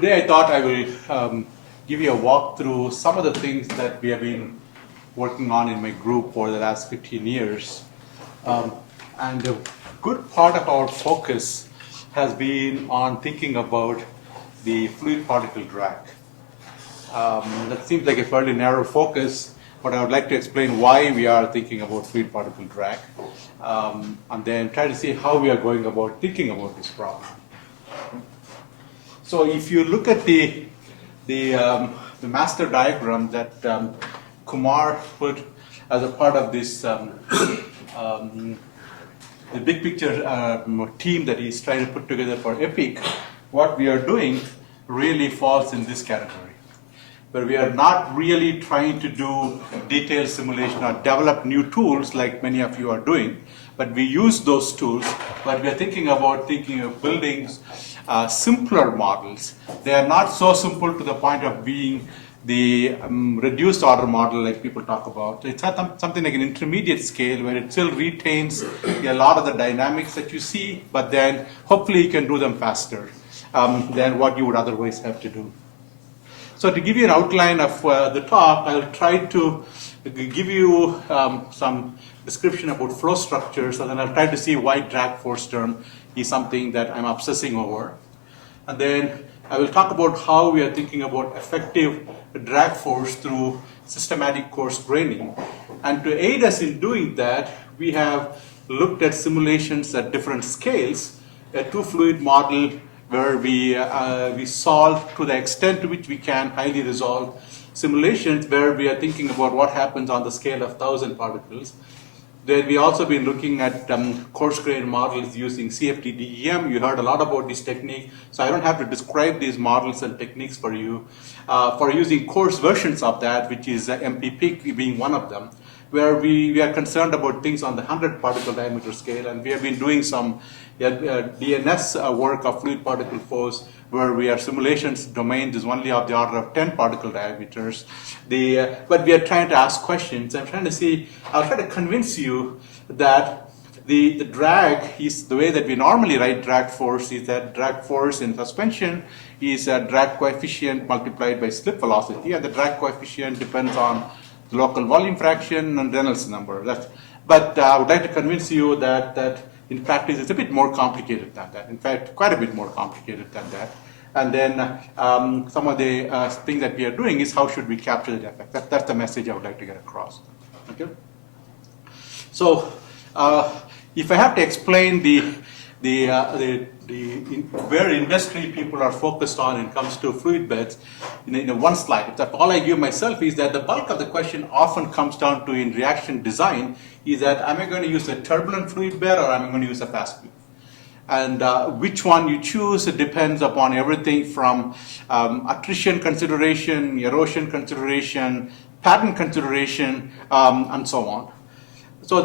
Today I thought I will give you a walk through some of the things that we have been working on in my group for the last 15 years. And a good part of our focus has been on thinking about the fluid particle drag. That seems like a fairly narrow focus, but I would like to explain why we are thinking about fluid particle drag, and then try to see how we are going about thinking about this problem. So if you look at the master diagram that Kumar put as a part of this the big picture team that he's trying to put together for EPIC, what we are doing really falls in this category, where we are not really trying to do detailed simulation or develop new tools like many of you are doing, but we use those tools, but we are thinking of building simpler models. They are not so simple to the point of being the reduced order model like people talk about. It's something like an intermediate scale where it still retains a lot of the dynamics that you see, but then hopefully you can do them faster than what you would otherwise have to do. So to give you an outline of the talk, I'll try to give you some description about flow structures, and then I'll try to see why drag force term is something that I'm obsessing over. And then I will talk about how we are thinking about effective drag force through systematic coarse graining. And to aid us in doing that, we have looked at simulations at different scales, a two-fluid model where we solve to the extent to which we can highly resolve simulations where we are thinking about what happens on the scale of 1,000 particles. Then we also been looking at coarse grain models using CFD-DEM. You heard a lot about this technique, so I don't have to describe these models and techniques for you. For using coarse versions of that, which is MPPIC being one of them, where we are concerned about things on the 100 particle diameter scale, and we have been doing some DNS work of fluid particle force where we are simulations domain is only of the order of 10 particle diameters. But we are trying to ask questions. I'm trying to see, I'll try to convince you that the drag is the way that we normally write drag force is that drag force in suspension is a drag coefficient multiplied by slip velocity, and the drag coefficient depends on the local volume fraction and Reynolds number. But I would like to convince you that in practice it's a bit more complicated than that. In fact, quite a bit more complicated than that. And then some of the things that we are doing is how should we capture the effect. That's the message I would like to get across. Okay. So if I have to explain where industry people are focused on when it comes to fluid beds in one slide. If all I give myself is that the bulk of the question often comes down to in reaction design is that am I going to use a turbulent fluid bed or am I going to use a fast fluid? And which one you choose, it depends upon everything from attrition consideration, erosion consideration, pattern consideration, and so on. So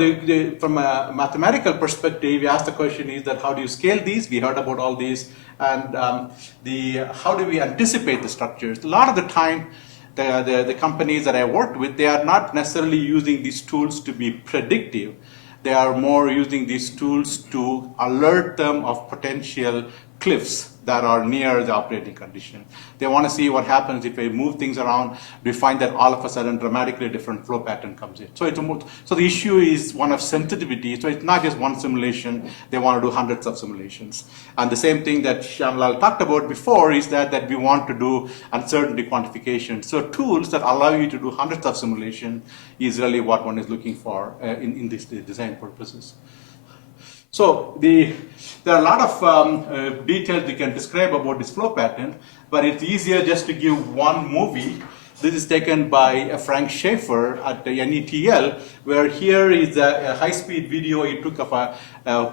from a mathematical perspective, we ask the question is that how do you scale these? We heard about all these. And how do we anticipate the structures? A lot of the time, the companies that I worked with, they are not necessarily using these tools to be predictive. They are more using these tools to alert them of potential cliffs that are near the operating condition. They want to see what happens if we move things around. We find that all of a sudden dramatically different flow pattern comes in. So so the issue is one of sensitivity. So it's not just one simulation. They want to do hundreds of simulations. And the same thing that Shyamlal talked about before is that we want to do uncertainty quantification. So tools that allow you to do hundreds of simulation is really what one is looking for in these design purposes. So there are a lot of details we can describe about this flow pattern, but it's easier just to give one movie. This is taken by Frank Schaefer at the NETL, where here is a high-speed video he took of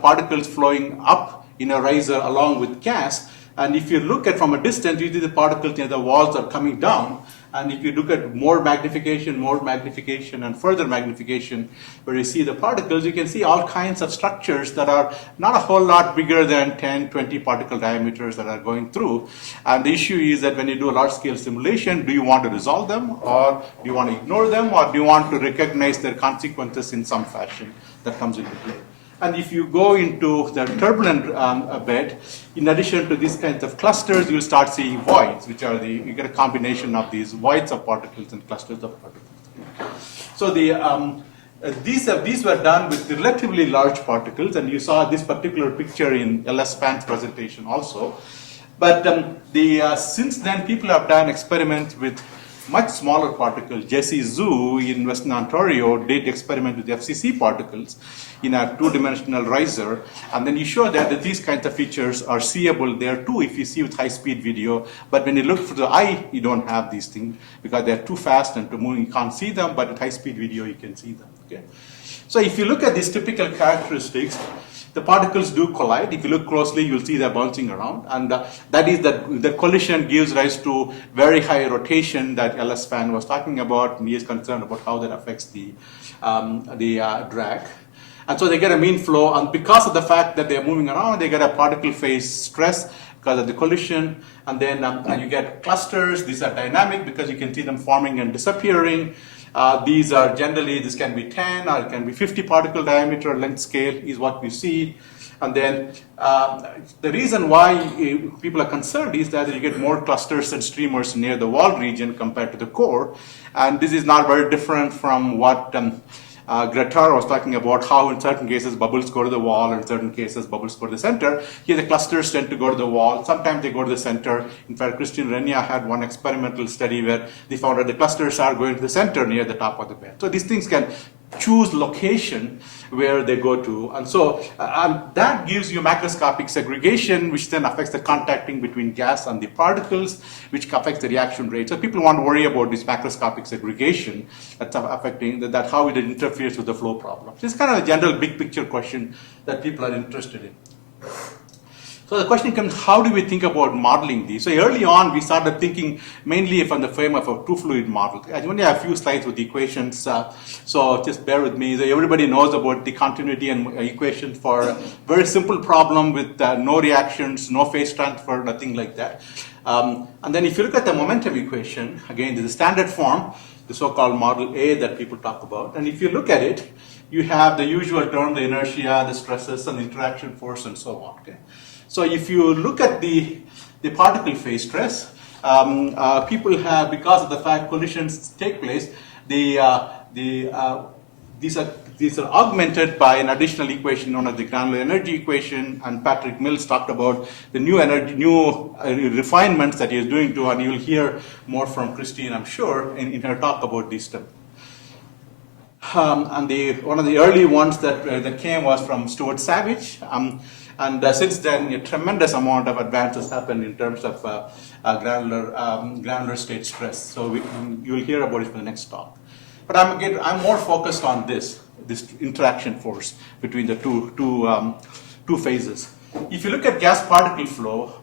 particles flowing up in a riser along with gas. And if you look at from a distance, you see the particles near the walls are coming down. And if you look at more magnification, and further magnification, where you see the particles, you can see all kinds of structures that are not a whole lot bigger than 10, 20 particle diameters that are going through. And the issue is that when you do a large-scale simulation, do you want to resolve them, or do you want to ignore them, or do you want to recognize their consequences in some fashion that comes into play? And if you go into the turbulent bed, in addition to these kinds of clusters, you'll start seeing voids, which are you get a combination of these voids of particles and clusters of particles. So these were done with relatively large particles, and you saw this particular picture in L.S. Phan's presentation also. But since then, people have done experiments with much smaller particles. Jesse Zhu in Western Ontario did experiment with FCC particles in a two-dimensional riser, and then you show that these kinds of features are seeable there too if you see with high-speed video. But when you look for the eye, you don't have these things because they're too fast and too moving. You can't see them, but with high-speed video, you can see them. Okay? So if you look at these typical characteristics, the particles do collide. If you look closely, you'll see they're bouncing around, and that is that the collision gives rise to very high rotation that L.S. Phan was talking about, and he is concerned about how that affects the drag. And so they get a mean flow, and because of the fact that they're moving around, they get a particle phase stress because of the collision, and then you get clusters. These are dynamic because you can see them forming and disappearing. These are generally, this can be 10 or it can be 50 particle diameter length scale is what we see. And then the reason why people are concerned is that you get more clusters and streamers near the wall region compared to the core. And this is not very different from what Gretard was talking about, how in certain cases bubbles go to the wall, and in certain cases bubbles go to the center. Here the clusters tend to go to the wall. Sometimes they go to the center. In fact, Christian Renia had one experimental study where they found that the clusters are going to the center near the top of the bed. So these things can choose location where they go to, and so that gives you macroscopic segregation, which then affects the contacting between gas and the particles, which affects the reaction rate. So people want to worry about this macroscopic segregation that's affecting that how it interferes with the flow problem. This is kind of a general big picture question that people are interested in. So the question comes, how do we think about modeling these? So early on, we started thinking mainly from the frame of a two-fluid model. I only have a few slides with the equations, so just bear with me. So everybody knows about the continuity and equation for a very simple problem with no reactions, no phase transfer, nothing like that. And then if you look at the momentum equation, again, there's a standard form, the so-called model A that people talk about. And if you look at it, you have the usual term, the inertia, the stresses, and the interaction force, and so on. Okay? So if you look at the particle phase stress, people have, because of the fact collisions take place, these are augmented by an additional equation known as the granular energy equation, and Patrick Mills talked about the new refinements that he is doing to, and you will hear more from Christine, I'm sure, in her talk about this stuff. And one of the early ones that came was from Stuart Savage. And since then, a tremendous amount of advances happened in terms of granular state stress. So you will hear about it for the next talk. But I'm more focused on this interaction force between the two phases. If you look at gas particle flow,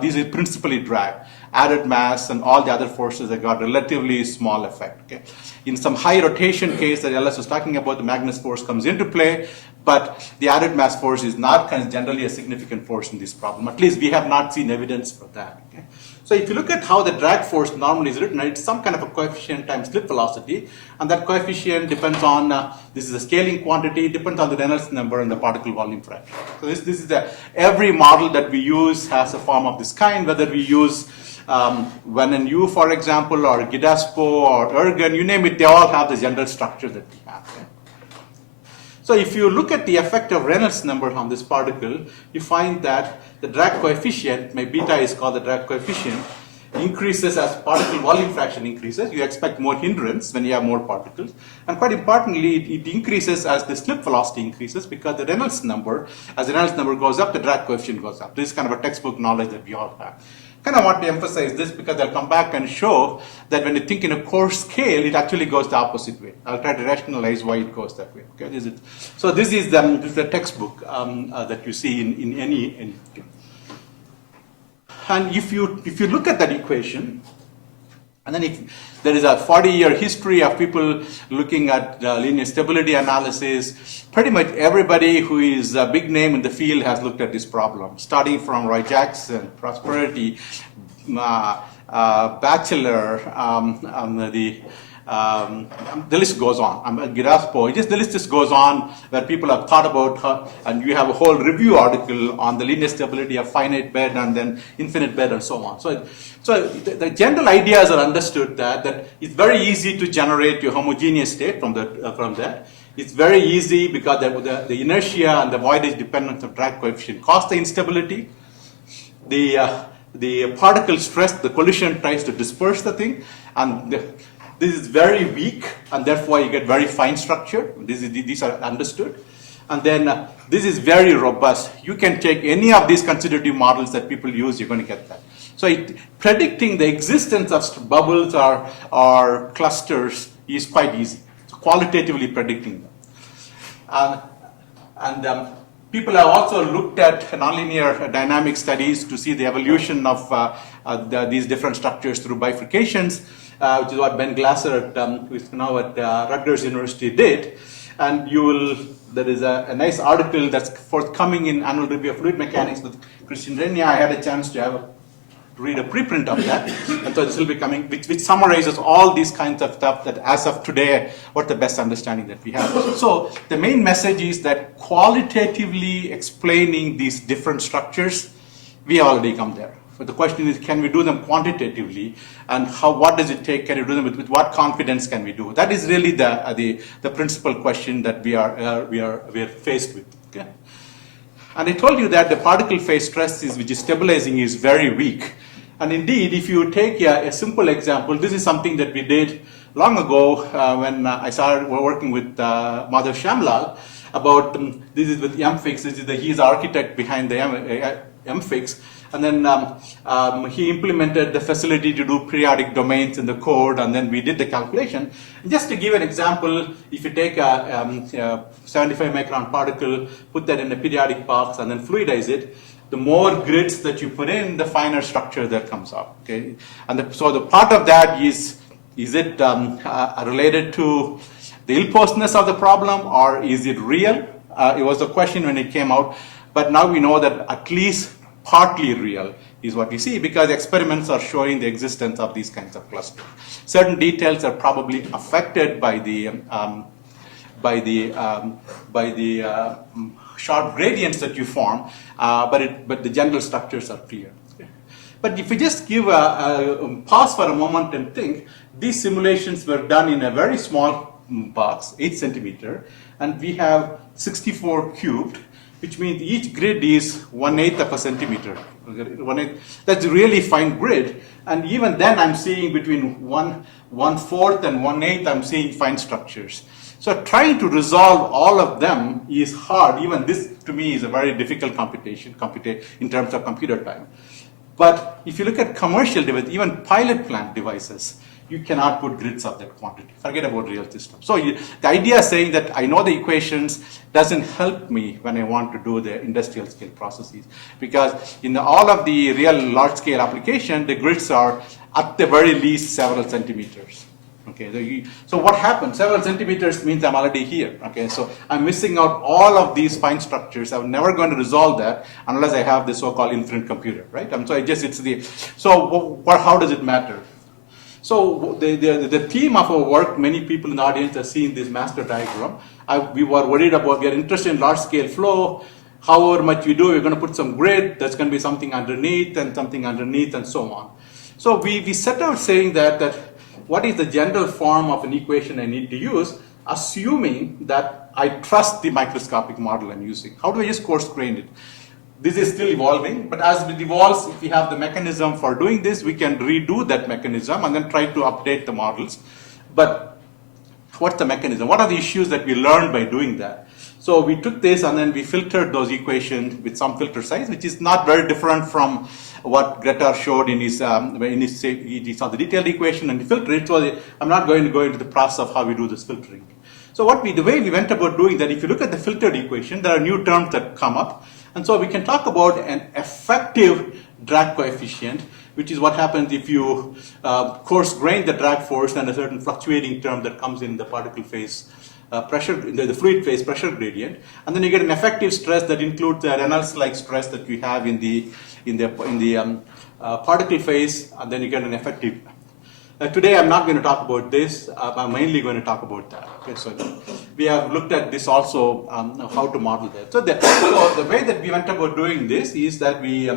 these are principally drag, added mass, and all the other forces that got relatively small effect. Okay? In some high rotation case that Ellis was talking about, the Magnus force comes into play, but the added mass force is not generally a significant force in this problem. At least we have not seen evidence for that. Okay? So if you look at how the drag force normally is written, it's some kind of a coefficient times slip velocity, and that coefficient depends on, this is a scaling quantity, depends on the Reynolds number and the particle volume fraction. So this is every model that we use has a form of this kind, whether we use Wen and Yu, for example, or Gidaspo, or Ergen, you name it, they all have the general structure that we have. Okay? So if you look at the effect of Reynolds number on this particle, you find that the drag coefficient, my beta is called the drag coefficient, increases as particle volume fraction increases. You expect more hindrance when you have more particles. And quite importantly, it increases as the slip velocity increases, because the Reynolds number, as the Reynolds number goes up, the drag coefficient goes up. This is kind of a textbook knowledge that we all have. Kind of want to emphasize this because I'll come back and show that when you think in a coarse scale, it actually goes the opposite way. I'll try to rationalize why it goes that way. Okay, so this is the textbook that you see in any. And if you look at that equation, and then if there is a 40-year history of people looking at linear stability analysis, pretty much everybody who is a big name in the field has looked at this problem, starting from Roy Jackson, Prosperity, Batchelor, the list goes on. The list just goes on, where people have thought about, and you have a whole review article on the linear stability of finite bed and then infinite bed and so on. So the general ideas are understood that it's very easy to generate your homogeneous state from that. It's very easy because the inertia and the voidage dependence of drag coefficient cause the instability. The particle stress, the collision tries to disperse the thing, and this is very weak, and therefore you get very fine structure. These are understood. And then this is very robust. You can take any of these constitutive models that people use, you're going to get that. So predicting the existence of bubbles or clusters is quite easy. So qualitatively predicting them. People have also looked at nonlinear dynamic studies to see the evolution of these different structures through bifurcations, which is what Ben Glasser, who is now at Rutgers University, did. And there is a nice article that's forthcoming in Annual Review of Fluid Mechanics with Christian Renia. I had a chance to read a preprint of that, and so this will be coming, which summarizes all these kinds of stuff that as of today, what the best understanding that we have. So the main message is that qualitatively explaining these different structures, we have already come there. But the question is, can we do them quantitatively, and what does it take? Can you do them with what confidence can we do? That is really the principal question that we are faced with. Okay? And I told you that the particle phase stress which is stabilizing is very weak. And indeed, if you take a simple example, this is something that we did long ago when I started working with Madhav Shamlal about, this is with MFIX, he's the architect behind the MFIX. And then he implemented the facility to do periodic domains in the code, and then we did the calculation. And just to give an example, if you take a 75 micron particle, put that in a periodic box, and then fluidize it, the more grids that you put in, the finer structure that comes out. Okay, and so the part of that is it related to the ill-posedness of the problem, or is it real? It was a question when it came out, but now we know that at least partly real is what we see, because experiments are showing the existence of these kinds of clusters. Certain details are probably affected by the sharp gradients that you form, but the general structures are clear. But if you just give a pause for a moment and think, these simulations were done in a very small box, 8 centimeter, and we have 64 cubed, which means each grid is 1/8 of a centimeter. 1/8, that's a really fine grid. And even then I'm seeing between 1/4 and 1/8, I'm seeing fine structures. So trying to resolve all of them is hard. Even this, to me, is a very difficult computation in terms of computer time. But if you look at commercial devices, even pilot plant devices, you cannot put grids of that quantity. Forget about real systems. So the idea of saying that I know the equations doesn't help me when I want to do the industrial scale processes, because in all of the real large scale application, the grids are at the very least several centimeters. Okay, so what happens? Several centimeters means I'm already here. Okay, so I'm missing out all of these fine structures. I'm never going to resolve that unless I have the so-called infinite computer, right? How does it matter? So the theme of our work, many people in the audience have seen this master diagram. We are interested in large scale flow. However much we do, we're going to put some grid, there's going to be something underneath and something underneath and so on. So we set out saying that what is the general form of an equation I need to use, assuming that I trust the microscopic model I'm using. How do I just coarse grain it? This is still evolving, but as it evolves, if we have the mechanism for doing this, we can redo that mechanism and then try to update the models. But what's the mechanism? What are the issues that we learned by doing that? So we took this and then we filtered those equations with some filter size, which is not very different from what Gretar showed in his he saw the detailed equation and he filtered it. So I'm not going to go into the process of how we do this filtering. So the way we went about doing that, if you look at the filtered equation, there are new terms that come up. And so we can talk about an effective drag coefficient, which is what happens if you coarse grain the drag force and a certain fluctuating term that comes in the particle phase pressure, the fluid phase pressure gradient, and then you get an effective stress that includes the Reynolds-like stress that we have in the particle phase, and then you get an effective. Today I'm not going to talk about this, I'm mainly going to talk about that. Okay, so we have looked at this also, how to model that. So the way that we went about doing this is that we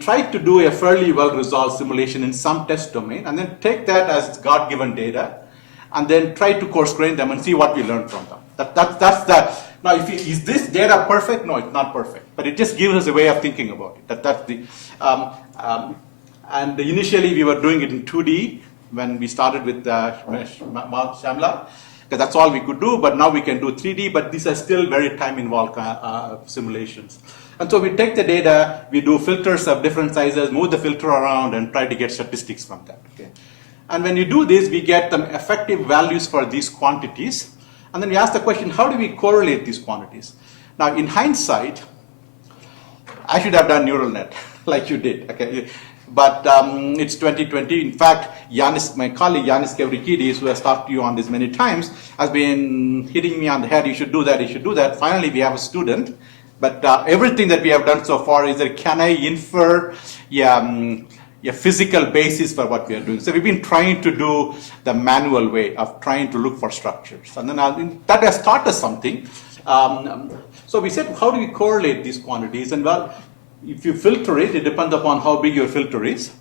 tried to do a fairly well-resolved simulation in some test domain and then take that as God-given data and then try to coarse grain them and see what we learn from them. That's that. Now, is this data perfect? No, it's not perfect, but it just gives us a way of thinking about it. That's the, and initially we were doing it in 2D when we started with Shamla, because that's all we could do, but now we can do 3D, but these are still very time-involved simulations. And so we take the data, we do filters of different sizes, move the filter around, and try to get statistics from that. Okay? And when you do this, we get the effective values for these quantities, and then we ask the question, how do we correlate these quantities? Now, in hindsight, I should have done neural net, like you did. Okay? But it's 2020. In fact, Yanis, my colleague Yanis Kevrikidis, who has talked to you on this many times, has been hitting me on the head. You should do that. You should do that. Finally, we have a student. But everything that we have done so far is that can I infer a physical basis for what we are doing? So we've been trying to do the manual way of trying to look for structures. And then that has taught us something. So we said, how do we correlate these quantities? And well, if you filter it, it depends upon how big your filter is.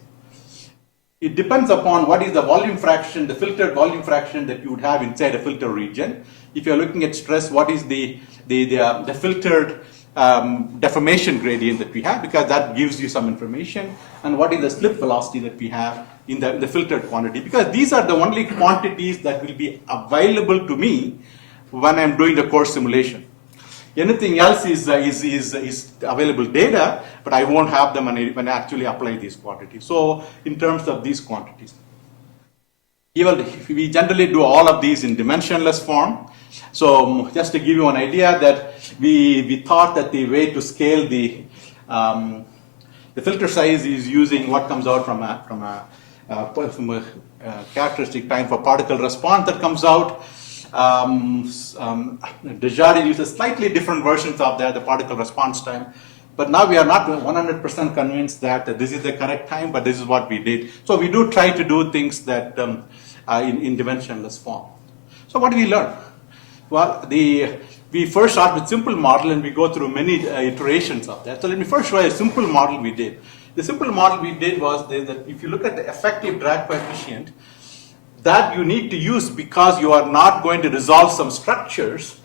It depends upon what is the volume fraction, the filtered volume fraction that you would have inside a filter region. If you're looking at stress, what is the filtered deformation gradient that we have, because that gives you some information, and what is the slip velocity that we have in the filtered quantity, because these are the only quantities that will be available to me when I'm doing the course simulation. Anything else is available data, but I won't have them when I actually apply these quantities. So in terms of these quantities, we generally do all of these in dimensionless form. So just to give you an idea that we thought that the way to scale the filter size is using what comes out from a characteristic time for particle response that comes out. Desjardins uses slightly different versions of that, the particle response time. But now we are not 100% convinced that this is the correct time, but this is what we did. So we do try to do things that in dimensionless form. So what do we learn? Well, we first start with simple model and we go through many iterations of that. So let me first show you a simple model we did. The simple model we did was that if you look at the effective drag coefficient, that you need to use because you are not going to resolve some structures.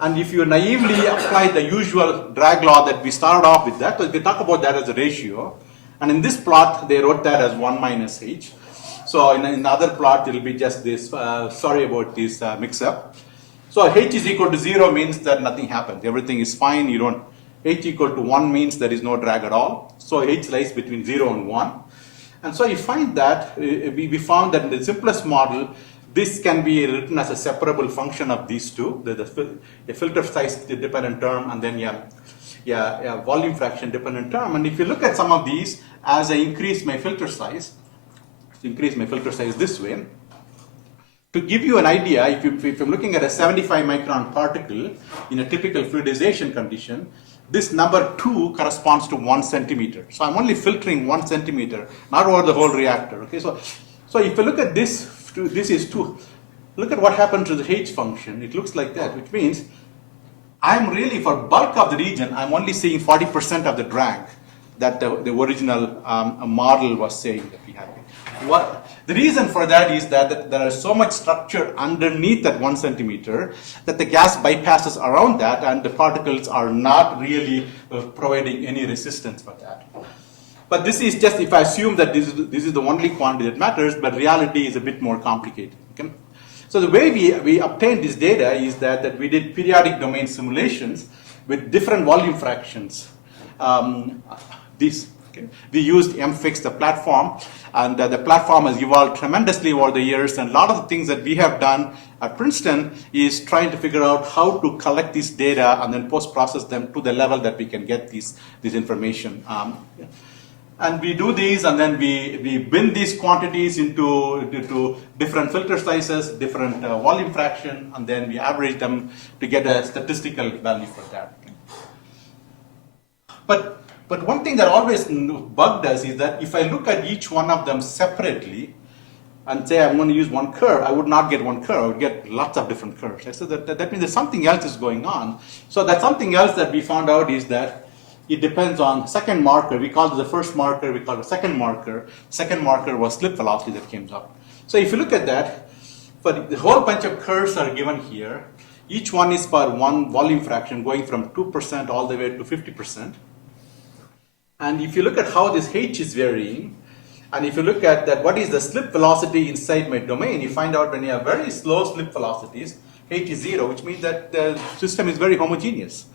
And if you naively apply the usual drag law that we started off with that, because we talk about that as a ratio, and in this plot they wrote that as 1 minus h. So in the other plot it will be just this, sorry about this mix-up. So h is equal to 0 means that nothing happens, everything is fine, h equal to 1 means there is no drag at all. So h lies between 0 and 1. And so you find that, we found that in the simplest model, this can be written as a separable function of these two, the filter size dependent term and then volume fraction dependent term. And if you look at some of these, as I increase my filter size this way, to give you an idea, if I'm looking at a 75 micron particle in a typical fluidization condition, this number 2 corresponds to 1 centimeter. So I'm only filtering 1 centimeter, not over the whole reactor. Okay, so if you look at this is 2. Look at what happened to the H function. It looks like that, which means I'm really, for bulk of the region, I'm only seeing 40% of the drag that the original model was saying that we had. The reason for that is that there is so much structure underneath that 1 centimeter that the gas bypasses around that and the particles are not really providing any resistance for that. But this is just if I assume that this is the only quantity that matters, but reality is a bit more complicated. Okay? So the way we obtained this data is that we did periodic domain simulations with different volume fractions. We used MFix, the platform, and the platform has evolved tremendously over the years. And a lot of the things that we have done at Princeton is trying to figure out how to collect this data and then post-process them to the level that we can get this information. And we do these, and then we bin these quantities into different filter sizes, different volume fraction, and then we average them to get a statistical value for that. But one thing that always bugged us is that if I look at each one of them separately, and say I'm going to use one curve, I would not get one curve. I would get lots of different curves. So that means that something else is going on. So that something else that we found out is that it depends on second marker. We call it the first marker. We call it the second marker. Second marker was slip velocity that came up. So if you look at that, for the whole bunch of curves are given here. Each one is for one volume fraction going from 2% all the way to 50%. And if you look at how this h is varying, and if you look at that, what is the slip velocity inside my domain, you find out when you have very slow slip velocities, h is 0, which means that the system is very homogeneous.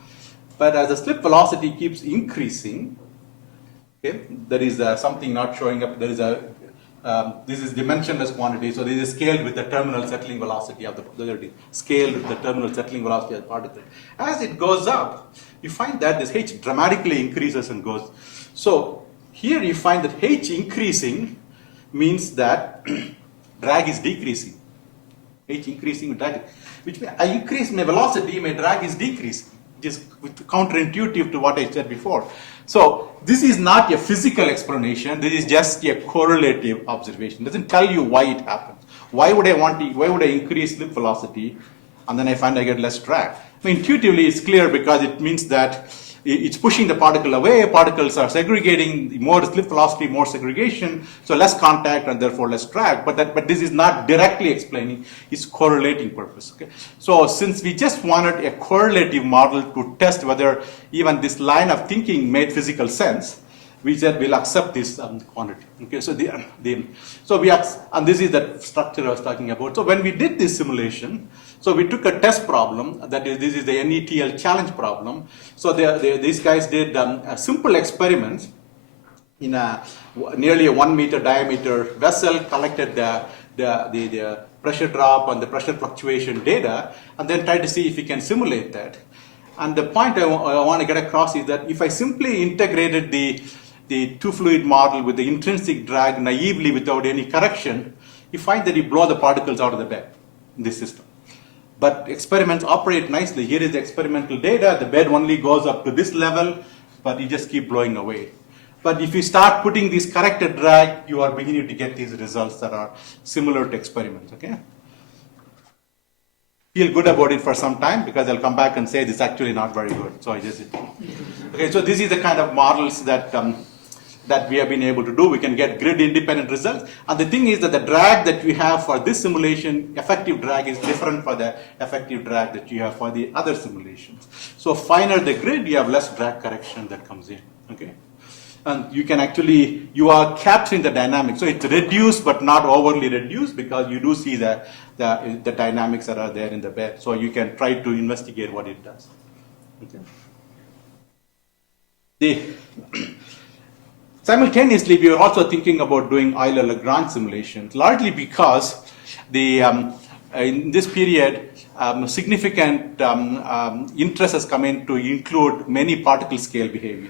But as the slip velocity keeps increasing, okay, there is something not showing up. There is this is dimensionless quantity, so this is scaled with the terminal settling velocity of the scaled with the terminal settling velocity of the particle. As it goes up, you find that this h dramatically increases and goes. So here you find that h increasing means that drag is decreasing. H increasing with drag, which means I increase my velocity, my drag is decreasing. Just counterintuitive to what I said before. So this is not a physical explanation. This is just a correlative observation. It doesn't tell you why it happens. Why would I increase slip velocity, and then I find I get less drag? I mean, intuitively, it's clear because it means that it's pushing the particle away. Particles are segregating. More slip velocity, more segregation. So less contact and therefore less drag. But this is not directly explaining. It's correlating purpose. Okay. So since we just wanted a correlative model to test whether even this line of thinking made physical sense, we said we'll accept this quantity. Okay. So and this is the structure I was talking about. So when we did this simulation. So we took a test problem, that is, this is the NETL challenge problem. So these guys did a simple experiment in nearly a 1 meter diameter vessel, collected the pressure drop and the pressure fluctuation data, and then tried to see if we can simulate that. And the point I want to get across is that if I simply integrated the two-fluid model with the intrinsic drag naively without any correction, you find that you blow the particles out of the bed in this system. But experiments operate nicely. Here is the experimental data. The bed only goes up to this level, but you just keep blowing away. But if you start putting this corrected drag, you are beginning to get these results that are similar to experiments. Okay? Feel good about it for some time because I'll come back and say this is actually not very good. So I just okay. So this is the kind of models that we have been able to do. We can get grid independent results. And the thing is that the drag that we have for this simulation, effective drag, is different for the effective drag that you have for the other simulations. So finer the grid, you have less drag correction that comes in. Okay, and you are capturing the dynamics. So it's reduced but not overly reduced because you do see the dynamics that are there in the bed. So you can try to investigate what it does. Okay. Simultaneously, we were also thinking about doing Euler-Lagrange simulations, largely because in this period, significant interest has come in to include many particle scale behavior,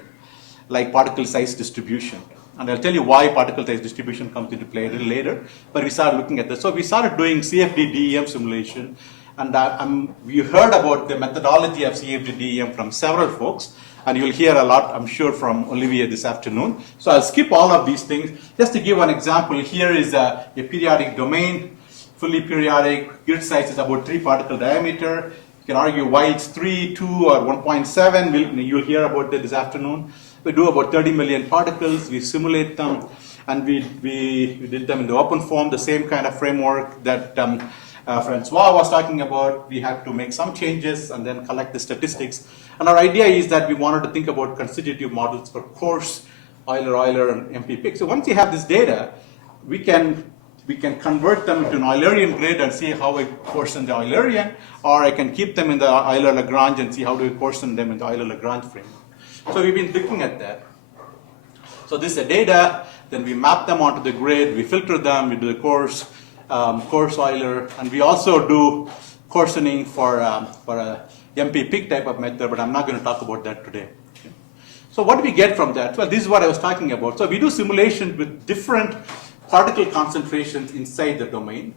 like particle size distribution. And I'll tell you why particle size distribution comes into play a little later, but we started looking at this. So we started doing CFD-DEM simulation, and we heard about the methodology of CFD-DEM from several folks. And you'll hear a lot, I'm sure, from Olivier this afternoon. So I'll skip all of these things. Just to give one example, here is a periodic domain, fully periodic, grid size is about 3 particle diameter. You can argue why it's 3, 2, or 1.7. You'll hear about that this afternoon. We do about 30 million particles. We simulate them, and we did them in the open form, the same kind of framework that Francois was talking about. We had to make some changes and then collect the statistics. And our idea is that we wanted to think about constitutive models for coarse Euler, and MP-PIC. So once you have this data, we can convert them into an Eulerian grid and see how we coarsen the Eulerian, or I can keep them in the Euler-Lagrange and see how do we coarsen them in the Euler-Lagrange framework. So we've been looking at that. So this is the data, then we map them onto the grid, we filter them, we do the coarse Euler, and we also do coarsening for a MP-PIC type of method, but I'm not going to talk about that today. Okay. So what do we get from that? Well, this is what I was talking about. So we do simulations with different particle concentrations inside the domain,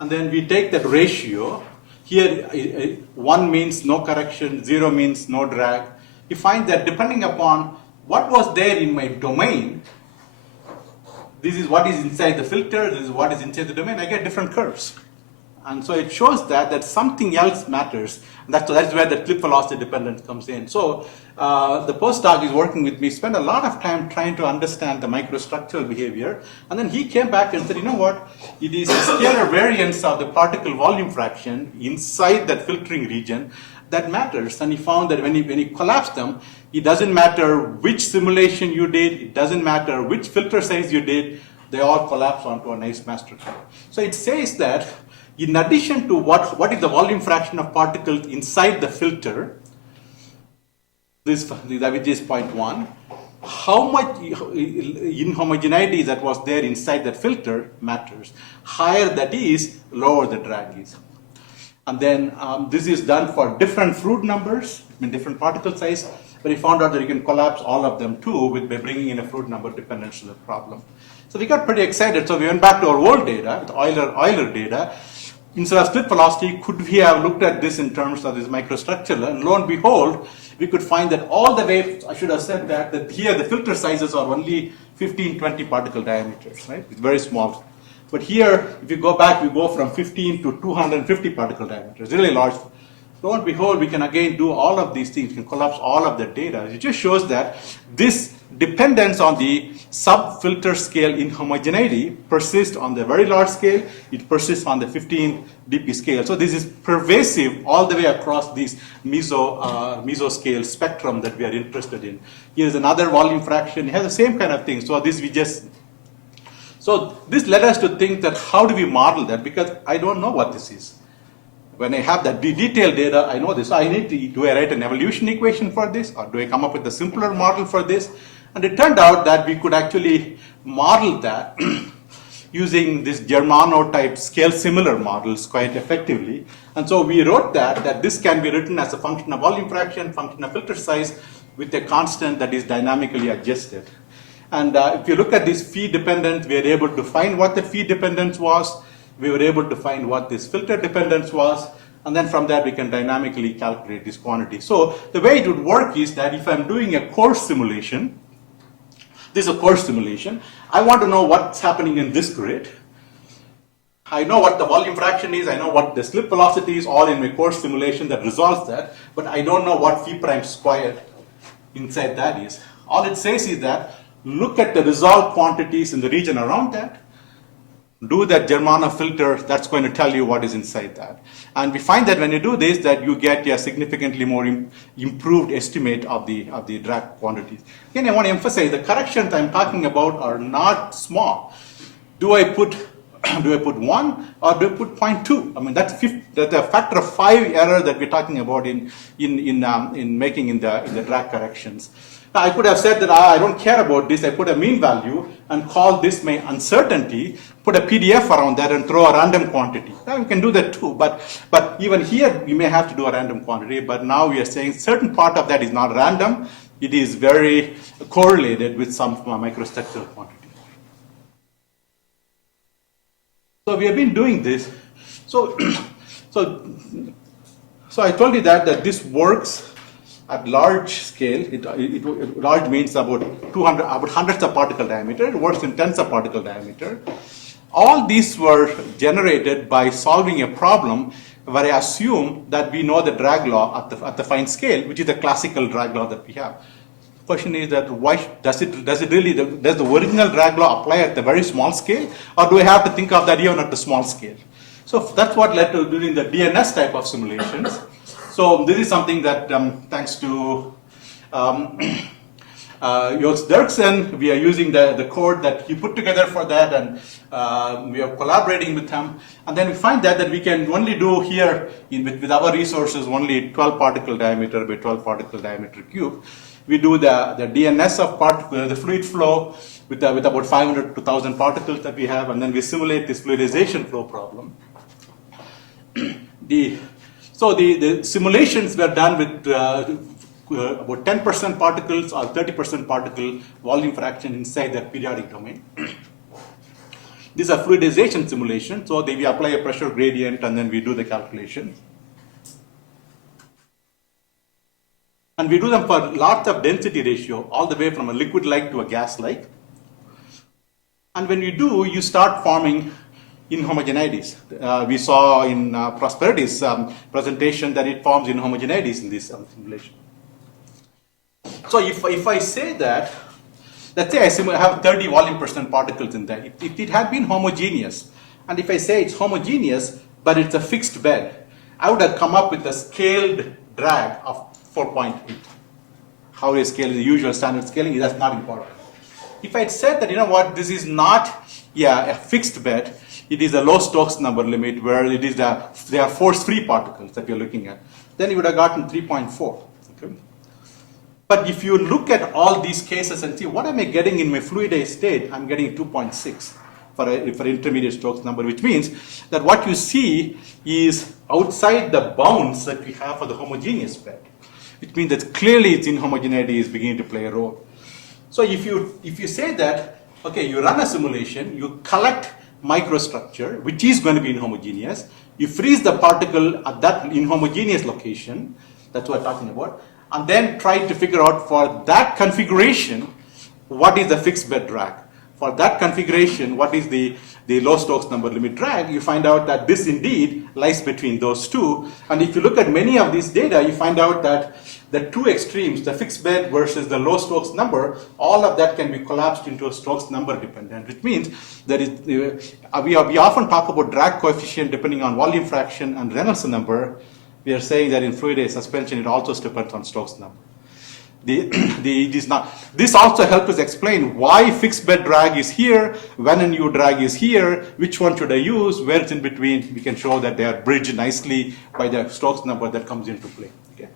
and then we take that ratio. Here, 1 means no correction, 0 means no drag. You find that depending upon what was there in my domain, this is what is inside the filter, this is what is inside the domain, I get different curves. And so it shows that something else matters. That's where the clip velocity dependence comes in. So the postdoc is working with me, spent a lot of time trying to understand the microstructural behavior. And then he came back and said, you know what? It is the scalar variance of the particle volume fraction inside that filtering region that matters. And he found that when he collapsed them, it doesn't matter which simulation you did, it doesn't matter which filter size you did, they all collapse onto a nice master curve. So it says that in addition to what is the volume fraction of particles inside the filter, which is 0.1, how much inhomogeneity that was there inside that filter matters. Higher that is, lower the drag is. And then this is done for different Froude numbers, different particle size, but he found out that you can collapse all of them too by bringing in a Froude number dependence to the problem. So we got pretty excited. So we went back to our old data, with Euler data. Instead of slip velocity, could we have looked at this in terms of this microstructure? And lo and behold, we could find that all the way, I should have said that here the filter sizes are only 15, 20 particle diameters, right? It's very small. But here, if you go back, we go from 15 to 250 particle diameters, really large. Lo and behold, we can again do all of these things, we can collapse all of the data. It just shows that this dependence on the sub-filter scale inhomogeneity persists on the very large scale, it persists on the 15 dp scale. So this is pervasive all the way across this mesoscale spectrum that we are interested in. Here's another volume fraction, it has the same kind of thing. So this led us to think that how do we model that, because I don't know what this is. When I have that detailed data, I know this. So I need to, do I write an evolution equation for this, or do I come up with a simpler model for this? And it turned out that we could actually model that using this Germano type scale similar models quite effectively. And so we wrote that this can be written as a function of volume fraction, function of filter size, with a constant that is dynamically adjusted. And if you look at this phi dependence, we are able to find what the phi dependence was. We were able to find what this filter dependence was. And then from that, we can dynamically calculate this quantity. So the way it would work is that if I'm doing a coarse simulation, this is a coarse simulation, I want to know what's happening in this grid. I know what the volume fraction is, I know what the slip velocity is, all in my coarse simulation that resolves that, but I don't know what phi prime squared inside that is. All it says is that look at the resolved quantities in the region around that, do that Germano filter, that's going to tell you what is inside that. And we find that when you do this, that you get a significantly more improved estimate of the drag quantities. Again, I want to emphasize the corrections I'm talking about are not small. Do I put 1 or do I put 0.2? I mean, that's a factor of 5 error that we're talking about in making in the drag corrections. Now, I could have said that I don't care about this, I put a mean value and call this my uncertainty, put a PDF around that and throw a random quantity. Now, you can do that too, but even here, we may have to do a random quantity, but now we are saying certain part of that is not random, it is very correlated with some microstructural quantity. So we have been doing this. So I told you that this works at large scale. Large means about hundreds of particle diameter. It works in tens of particle diameter. All these were generated by solving a problem where I assume that we know the drag law at the fine scale, which is the classical drag law that we have. The question is that why does the original drag law apply at the very small scale, or do I have to think of that even at the small scale? So that's what led to doing the DNS type of simulations. So this is something that thanks to Joost Dirksen, we are using the code that he put together for that, and we are collaborating with him. And then we find that we can only do here with our resources only 12 particle diameter by 12 particle diameter cube. We do the DNS of the fluid flow with about 500 to 1,000 particles that we have, and then we simulate this fluidization flow problem. So the simulations were done with about 10% particles or 30% particle volume fraction inside that periodic domain. These are fluidization simulations, so we apply a pressure gradient and then we do the calculation. And we do them for lots of density ratio, all the way from a liquid-like to a gas-like. And when you do, you start forming inhomogeneities. We saw in Prosperity's presentation that it forms inhomogeneities in this simulation. So if I say that, let's say I have 30 volume percent particles in there. If it had been homogeneous, and if I say it's homogeneous, but it's a fixed bed, I would have come up with a scaled drag of 4.8. How they scale the usual standard scaling, that's not important. If I had said that, you know what, this is not a fixed bed, it is a low Stokes number limit where it is they are force-free particles that we are looking at, then you would have gotten 3.4. Okay? But if you look at all these cases and see what am I getting in my fluidized state, I'm getting 2.6 for intermediate Stokes number, which means that what you see is outside the bounds that we have for the homogeneous bed, which means that clearly its inhomogeneity is beginning to play a role. So if you say that, okay, you run a simulation, you collect microstructure, which is going to be inhomogeneous, you freeze the particle at that inhomogeneous location, that's what we're talking about, and then try to figure out for that configuration, what is the fixed bed drag. For that configuration, what is the low Stokes number limit drag, you find out that this indeed lies between those two. And if you look at many of these data, you find out that the two extremes, the fixed bed versus the low Stokes number, all of that can be collapsed into a Stokes number dependent, which means that we often talk about drag coefficient depending on volume fraction and Reynolds number. We are saying that in fluidized suspension, it also depends on Stokes number. It is not. This also helps us explain why fixed bed drag is here, when and U drag is here, which one should I use, where it's in between. We can show that they are bridged nicely by the Stokes number that comes into play. Okay?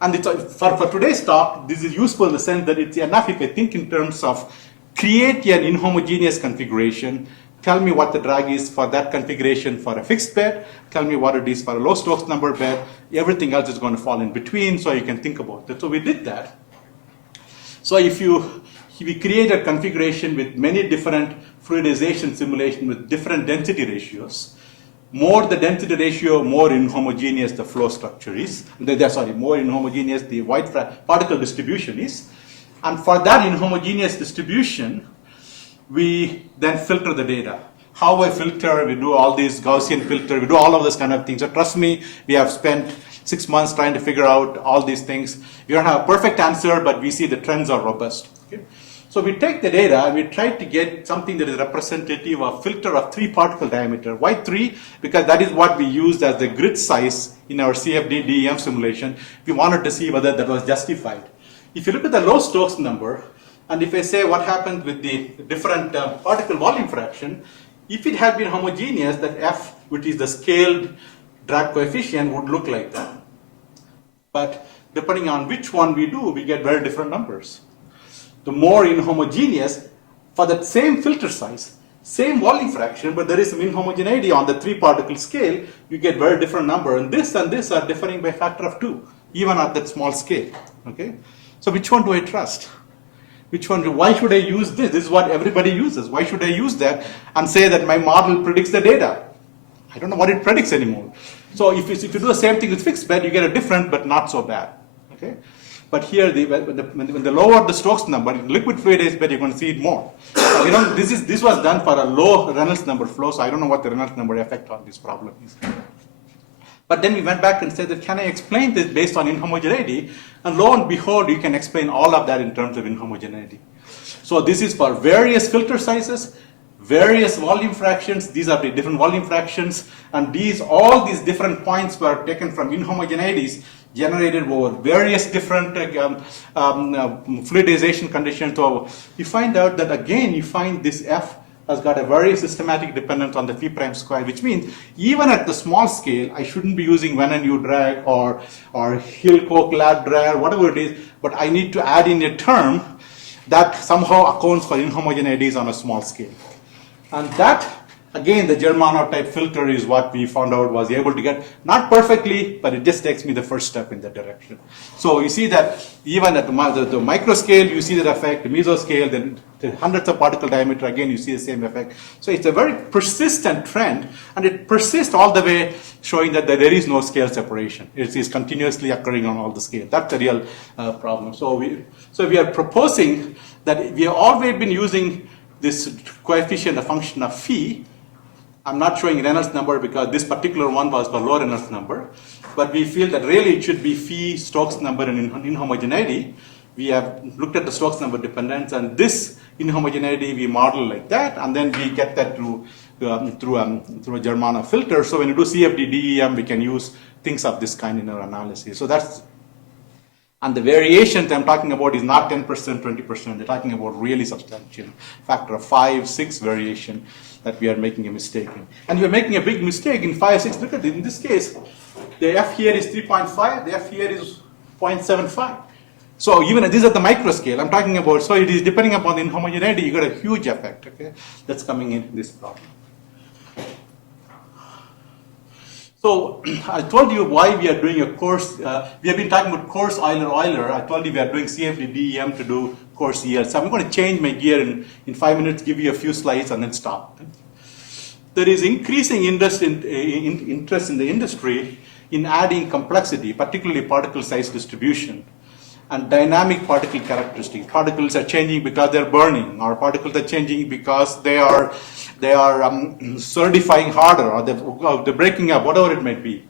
And for today's talk, this is useful in the sense that it's enough if I think in terms of create an inhomogeneous configuration, tell me what the drag is for that configuration for a fixed bed, tell me what it is for a low Stokes number bed, everything else is going to fall in between, so you can think about it. So we did that. So if we create a configuration with many different fluidization simulation with different density ratios, more the density ratio, more inhomogeneous the flow structure is. More inhomogeneous the white particle distribution is. And for that inhomogeneous distribution, we then filter the data. How I filter, we do all these Gaussian filter, we do all of this kind of things. So trust me, we have spent 6 months trying to figure out all these things. We don't have a perfect answer, but we see the trends are robust. Okay? So we take the data and we try to get something that is representative of filter of 3 particle diameter. Why 3? Because that is what we used as the grid size in our CFD DEM simulation. We wanted to see whether that was justified. If you look at the low Stokes number, and if I say what happens with the different particle volume fraction, if it had been homogeneous, that F, which is the scaled drag coefficient, would look like that. But depending on which one we do, we get very different numbers. The more inhomogeneous, for that same filter size, same volume fraction, but there is some inhomogeneity on the 3 particle scale, you get very different number. And this are differing by a factor of 2, even at that small scale. Okay? So which one do I trust? Why should I use this? This is what everybody uses. Why should I use that and say that my model predicts the data? I don't know what it predicts anymore. So if you do the same thing with fixed bed, you get a different but not so bad. Okay? But here, when the lower the Stokes number, in liquid fluidized bed, you're going to see it more. This was done for a low Reynolds number flow, so I don't know what the Reynolds number effect on this problem is. But then we went back and said that, can I explain this based on inhomogeneity? And lo and behold, you can explain all of that in terms of inhomogeneity. So this is for various filter sizes, various volume fractions. These are the different volume fractions. And all these different points were taken from inhomogeneities generated over various different fluidization conditions. So you find out that again, you find this F has got a very systematic dependence on the phi prime square, which means even at the small scale, I shouldn't be using Venn and U drag or Hill-Koch-Lab drag, whatever it is, but I need to add in a term that somehow accounts for inhomogeneities on a small scale. And that, again, the Germano type filter is what we found out was able to get, not perfectly, but it just takes me the first step in that direction. So you see that even at the micro scale, you see that effect, the meso scale, then the hundreds of particle diameter, again, you see the same effect. So it's a very persistent trend, and it persists all the way, showing that there is no scale separation. It is continuously occurring on all the scale. That's the real problem. So we are proposing that we have always been using this coefficient, a function of phi. I'm not showing Reynolds number because this particular one was the low Reynolds number, but we feel that really it should be phi Stokes number in inhomogeneity. We have looked at the Stokes number dependence, and this inhomogeneity we model like that, and then we get that through a Germano filter. So when you do CFD DEM, we can use things of this kind in our analysis. So that's, and the variations I'm talking about is not 10%, 20%. They're talking about really substantial factor of 5, 6 variation that we are making a mistake in. And we're making a big mistake in 5, 6. Look at it. In this case, the F here is 3.5, the F here is 0.75. So even this is at the micro scale I'm talking about. So it is depending upon the inhomogeneity, you got a huge effect, okay, that's coming in this problem. So I told you why we are doing a course. We have been talking about course Euler. I told you we are doing CFD DEM to do course EL. So I'm going to change my gear in 5 minutes, give you a few slides, and then stop. There is increasing interest in the industry in adding complexity, particularly particle size distribution and dynamic particle characteristics. Particles are changing because they're burning, or particles are changing because they are solidifying harder, or they're breaking up, whatever it might be.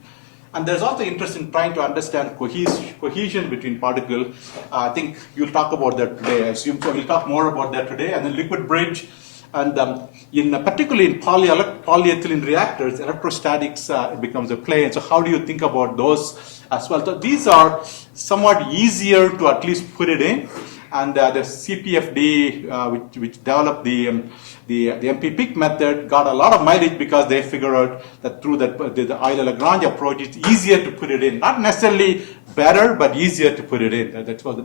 And there's also interest in trying to understand cohesion between particles. I think you'll talk about that today. I assume so. We'll talk more about that today. And then liquid bridge, and particularly in polyethylene reactors, electrostatics becomes a play. And so how do you think about those as well? So these are somewhat easier to at least put it in. And the CPFD, which developed the MP-PIC method, got a lot of mileage because they figured out that through the Euler-Lagrange approach, it's easier to put it in. Not necessarily better, but easier to put it in. That's what.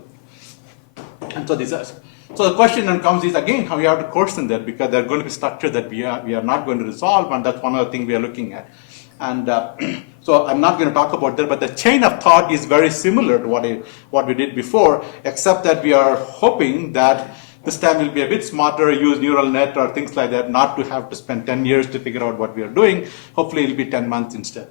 And so this is. So the question then comes is, again, how you have to coarsen that, because there are going to be structures that we are not going to resolve, and that's one of the things we are looking at. And so I'm not going to talk about that, but the chain of thought is very similar to what we did before, except that we are hoping that this time we'll be a bit smarter, use neural net or things like that, not to have to spend 10 years to figure out what we are doing. Hopefully it'll be 10 months instead.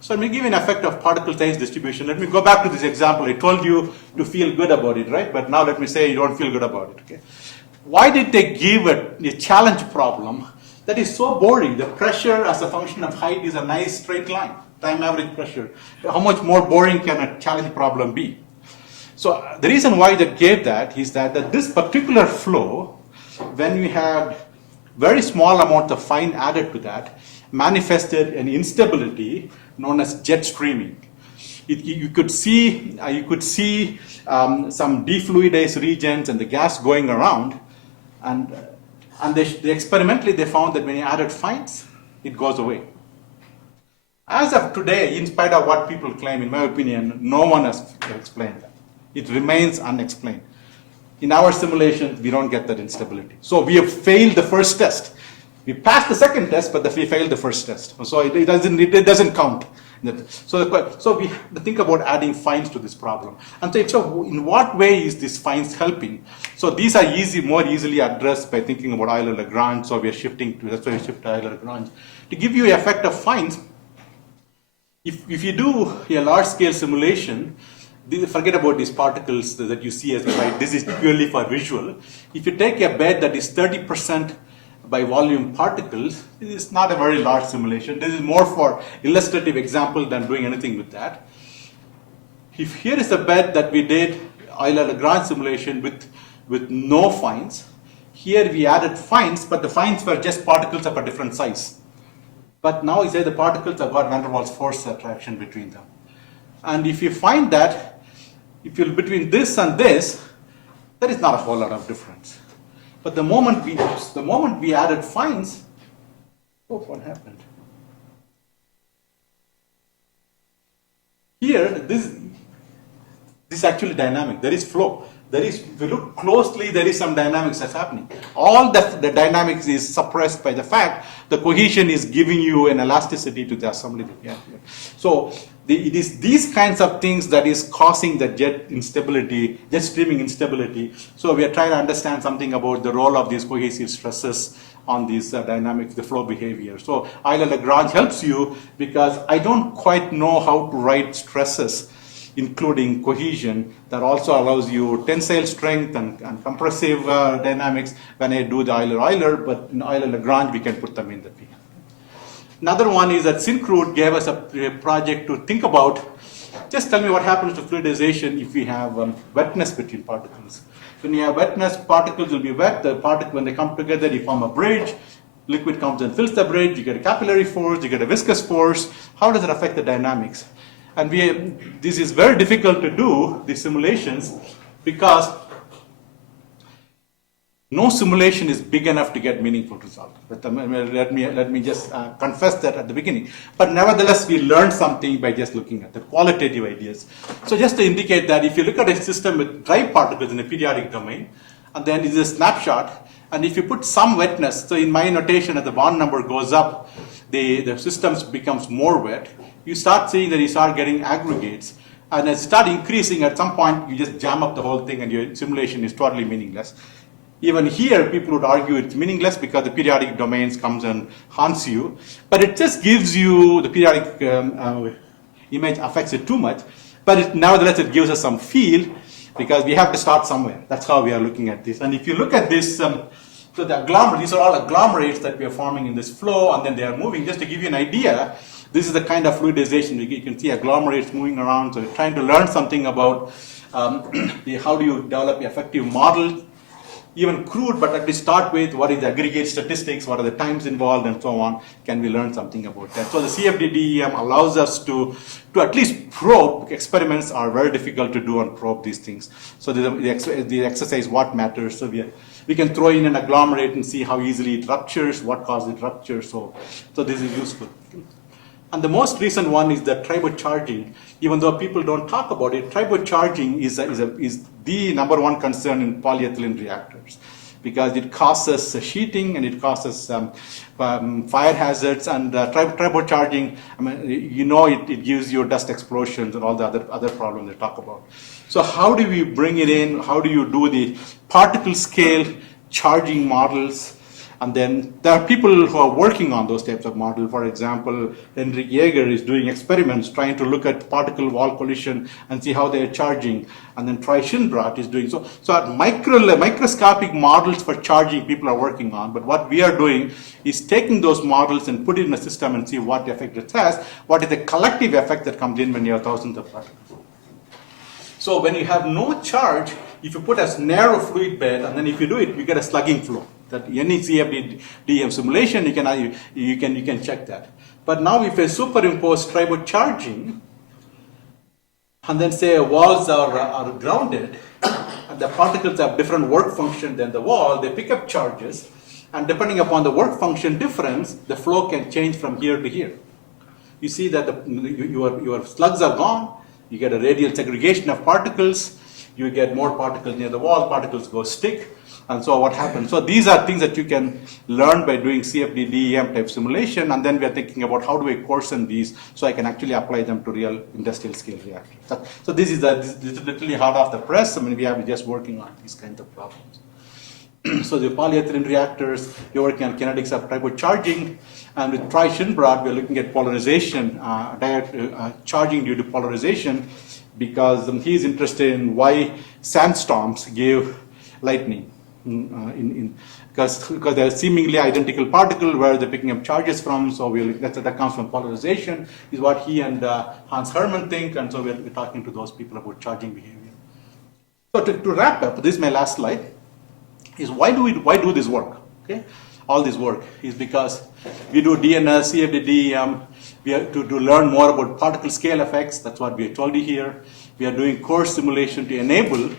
So let me give you an effect of particle size distribution. Let me go back to this example. I told you to feel good about it, right? But now let me say you don't feel good about it, okay? Why did they give a challenge problem that is so boring? The pressure as a function of height is a nice straight line, time average pressure. How much more boring can a challenge problem be? So the reason why they gave that is that this particular flow, when we had very small amount of fine added to that, manifested an instability known as jet streaming. You could see some defluidized regions and the gas going around, and they experimentally they found that when you added fines, it goes away. As of today, in spite of what people claim, in my opinion, no one has explained that. It remains unexplained. In our simulations, we don't get that instability. So we have failed the first test. We passed the second test, but we failed the first test. So it doesn't count. So we have to think about adding fines to this problem. And so in what way is this fines helping? So these are more easily addressed by thinking about Euler-Lagrange. So we are shifting to, that's why we shift to Euler-Lagrange. To give you the effect of fines, if you do a large scale simulation, forget about these particles that you see as right. This is purely for visual. If you take a bed that is 30% by volume particles, this is not a very large simulation. This is more for illustrative example than doing anything with that. If here is a bed that we did Euler-Lagrange simulation with no fines, here we added fines, but the fines were just particles of a different size. But now you say the particles have got van der Waals force attraction between them. And if you find that, if you between this and this, there is not a whole lot of difference. But the moment we added fines, what happened? Here, this is actually dynamic. There is flow. If you look closely, there is some dynamics that's happening. All the dynamics is suppressed by the fact the cohesion is giving you an elasticity to the assembly that you have here. So it is these kinds of things that is causing the jet streaming instability. So we are trying to understand something about the role of these cohesive stresses on these dynamics, the flow behavior. So Euler-Lagrange helps you because I don't quite know how to write stresses including cohesion, that also allows you tensile strength and compressive dynamics when I do the Euler-Euler, but in Euler-Lagrange, we can put them in the P. Another one is that Syncrude gave us a project to think about, just tell me what happens to fluidization if we have wetness between particles. When you have wetness, particles will be wet. The particle, when they come together, you form a bridge. Liquid comes and fills the bridge. You get a capillary force. You get a viscous force. How does it affect the dynamics? And this is very difficult to do, these simulations, because no simulation is big enough to get meaningful result. Let me just confess that at the beginning. But nevertheless, we learned something by just looking at the qualitative ideas. So just to indicate that if you look at a system with dry particles in a periodic domain, and then it's a snapshot, and if you put some wetness, so in my notation, as the bond number goes up, the system becomes more wet. You start seeing that you start getting aggregates. And as it starts increasing, at some point, you just jam up the whole thing and your simulation is totally meaningless. Even here, people would argue it's meaningless because the periodic domains comes and haunts you. But it just gives you, the periodic image affects it too much. But nevertheless, it gives us some feel because we have to start somewhere. That's how we are looking at this. And if you look at this, so the these are all agglomerates that we are forming in this flow, and then they are moving. Just to give you an idea, this is the kind of fluidization. You can see agglomerates moving around. So you're trying to learn something about how do you develop effective models, even crude, but at least start with what is the aggregate statistics, what are the times involved, and so on. Can we learn something about that? So the CFD-DEM allows us to at least probe. Experiments are very difficult to do and probe these things. So the exercise, what matters. So we can throw in an agglomerate and see how easily it ruptures, what causes it rupture. So this is useful. And the most recent one is the tribocharging. Even though people don't talk about it, tribocharging is the number one concern in polyethylene reactors because it causes sheeting and it causes fire hazards. And tribocharging, it gives you dust explosions and all the other problems they talk about. So how do we bring it in? How do you do the particle scale charging models? And then there are people who are working on those types of models. For example, Henrik Jaeger is doing experiments trying to look at particle wall collision and see how they are charging. And then Troy Schindrat is doing so. So at microscopic models for charging people are working on. But what we are doing is taking those models and put it in a system and see what effect it has. What is the collective effect that comes in when you have thousands of particles? So when you have no charge, if you put a narrow fluid bed, and then if you do it, you get a slugging flow. That any CFD-DEM simulation, you can check that. But now if I superimpose tribocharging, and then say walls are grounded, and the particles have different work function than the wall, they pick up charges, and depending upon the work function difference, the flow can change from here to here. You see that your slugs are gone, you get a radial segregation of particles, you get more particles near the wall, particles go stick, and so what happens? So these are things that you can learn by doing CFD-DEM type simulation, and then we are thinking about how do I coarsen these so I can actually apply them to real industrial scale reactors. So this is literally hot off the press. We are just working on these kinds of problems. So the polyethylene reactors, we're working on kinetics of tribocharging, and with Troy Schindrat, we're looking at polarization, charging due to polarization, because he's interested in why sandstorms give lightning. Because they're seemingly identical particle where they're picking up charges from, so that comes from polarization, is what he and Hans Hermann think, and so we're talking to those people about charging behavior. So to wrap up, this is my last slide, is why do this work? Okay, all this work is because we do DNS, CFD-DEM, we have to learn more about particle scale effects, that's what we told you here. We are doing coarse simulation to enable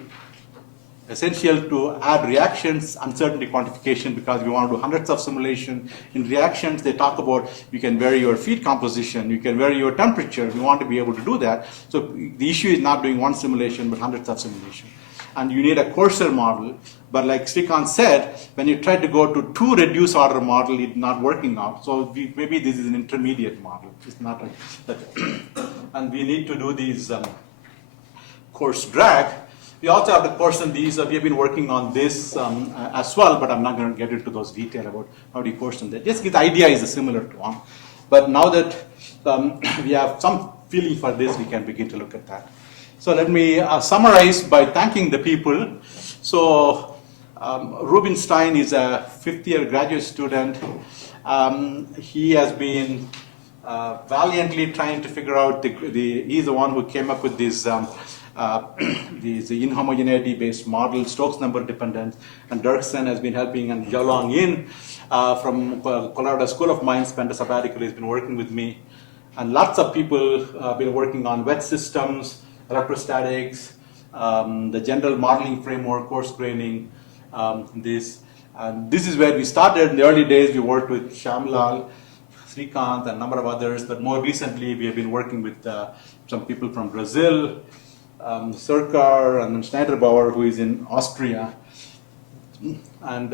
essential to add reactions, uncertainty quantification, because we want to do hundreds of simulation. In reactions, they talk about you can vary your feed composition, you can vary your temperature. We want to be able to do that. So the issue is not doing one simulation, but hundreds of simulation. And you need a coarser model. But like Srikanth said, when you try to go to two reduced order model, it's not working out. So maybe this is an intermediate model. It's not like that. And we need to do these coarse drag. We also have to coarsen these. We have been working on this as well, but I'm not going to get into those details about how do you coarsen that. Just the idea is a similar one. But now that we have some feeling for this, we can begin to look at that. So let me summarize by thanking the people. So Rubinstein is a fifth-year graduate student. He has been valiantly trying to figure out, he's the one who came up with this these inhomogeneity-based model, Stokes number dependence, and Dirksen has been helping, and Jialong Yin from Colorado School of Mines spent a sabbatical, he's been working with me. And lots of people have been working on wet systems, electrostatics, the general modeling framework, coarse graining, this. And this is where we started. In the early days, we worked with Shyamlal, Srikanth, and a number of others, but more recently, we have been working with some people from Brazil, Surkar, and then Schneiderbauer, who is in Austria. And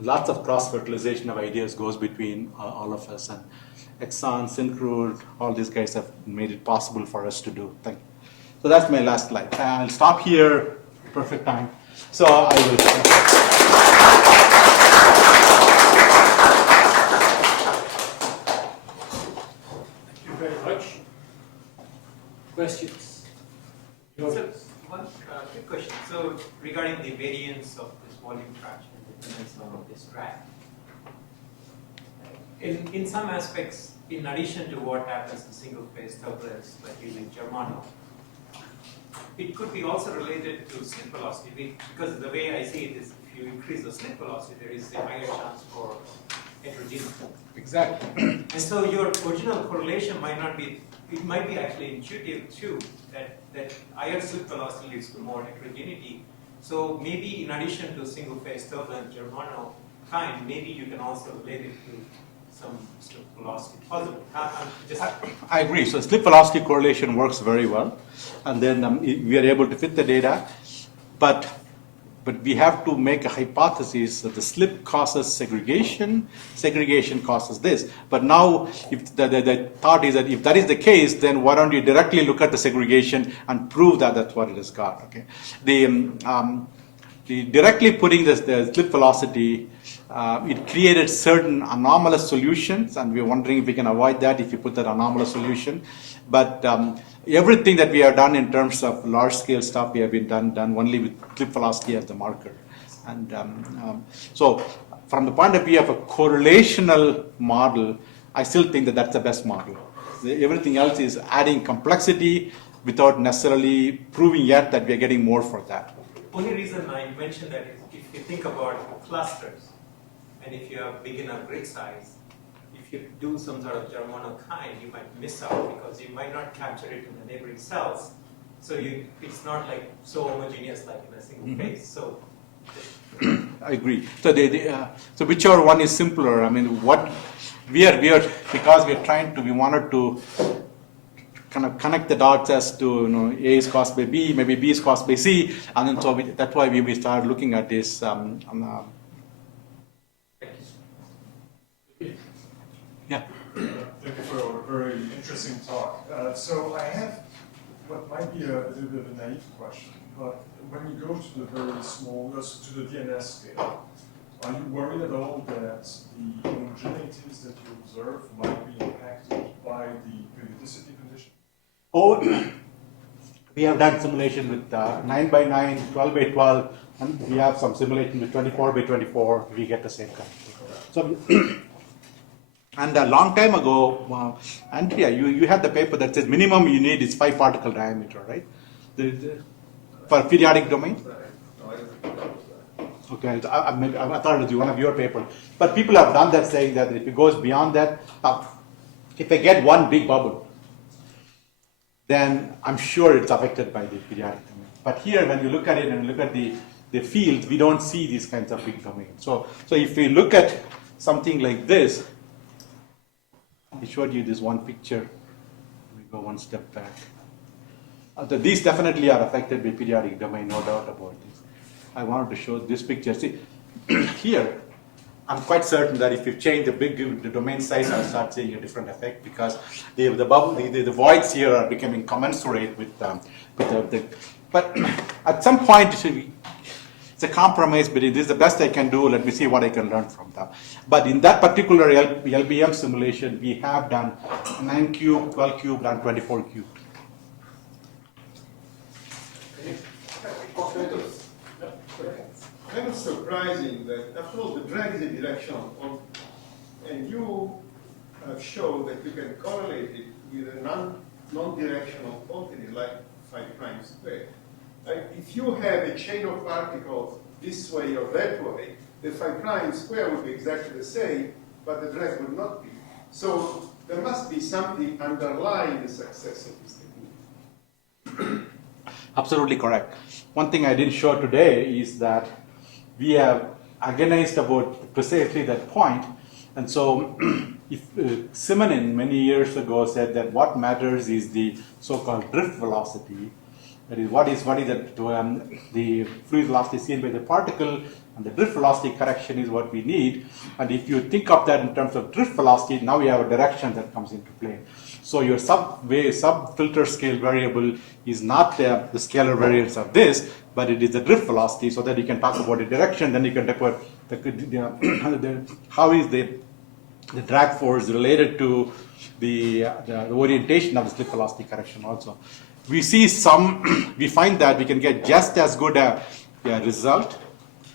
lots of cross-fertilization of ideas goes between all of us. And Exxon, Syncrude, all these guys have made it possible for us to do. Thank you. So that's my last slide. I'll stop here. Perfect time. So I will. Thank you very much. Questions? So one quick question. So regarding the variance of this volume fraction dependence on this track, in some aspects, in addition to what happens in single phase turbulence, like using Germano, it could be also related to slip velocity, because the way I see it is if you increase the slip velocity, there is a higher chance for heterogeneity. Exactly. And so your original correlation might not be, it might be actually intuitive too, that higher slip velocity leads to more heterogeneity. So maybe in addition to single phase turbulence Germano kind, maybe you can also relate it to some slip velocity. Possible. I agree. So slip velocity correlation works very well, and then we are able to fit the data, but we have to make a hypothesis that the slip causes segregation, segregation causes this. But now, if the thought is that if that is the case, then why don't you directly look at the segregation and prove that that's what it has got? Okay, the directly putting the slip velocity, it created certain anomalous solutions, and we're wondering if we can avoid that if you put that anomalous solution. But everything that we have done in terms of large-scale stuff, we have been done only with slip velocity as the marker. And so from the point of view of a correlational model, I still think that that's the best model. Everything else is adding complexity without necessarily proving yet that we are getting more for that. Only reason I mentioned that is if you think about clusters, and if you have big enough grid size, if you do some sort of Germano kind, you might miss out because you might not capture it in the neighboring cells. So it's not like so homogeneous like in a single phase. So I agree. So so whichever one is simpler. I mean, what we are because we wanted to kind of connect the dots as to A is caused by B, maybe B is caused by C, and then so that's why we started looking at this. Yeah. Thank you for a very interesting talk. So I have what might be a little bit of a naive question, but when you go to the very small, to the DNS scale, are you worried at all that the homogeneities that you observe might be impacted by the periodicity condition? Oh, we have done simulation with 9 by 9, 12 by 12, and we have some simulation with 24 by 24. We get the same kind of thing. So, and a long time ago, Andrea, you had the paper that says minimum you need is 5 particle diameter, right? For periodic domain? Okay, I thought it was one of your papers. But people have done that, saying that if it goes beyond that, if I get one big bubble, then I'm sure it's affected by the periodic domain. But here, when you look at it and look at the field, we don't see these kinds of big domains. So if we look at something like this, I showed you this one picture. Let me go one step back. These definitely are affected by periodic domain, no doubt about this. I wanted to show this picture. See, here, I'm quite certain that if you change the domain size, I'll start seeing a different effect because the voids here are becoming commensurate with the. But at some point, it's a compromise. But this is the best I can do. Let me see what I can learn from that. But in that particular LBM simulation, we have done 9 cubed, 12 cubed, and 24 cubed. kind of surprising that after all the drag is a directional, and you show that you can correlate it with a non-directional quantity like phi prime squared. If you have a chain of particles this way or that way, the phi prime square would be exactly the same, but the drag would not be. So there must be something underlying the success of this technique. Absolutely correct. One thing I didn't show today is that we have agonized about precisely that point. And so if Simonin many years ago said that what matters is the so-called drift velocity. That is, what is the fluid velocity seen by the particle, and the drift velocity correction is what we need. And if you think of that in terms of drift velocity, now we have a direction that comes into play. So your sub-filter scale variable is not the scalar variance of this, but it is the drift velocity, so that you can talk about the direction. Then you can talk about how is the drag force related to the orientation of the slip velocity correction also. We we find that we can get just as good a result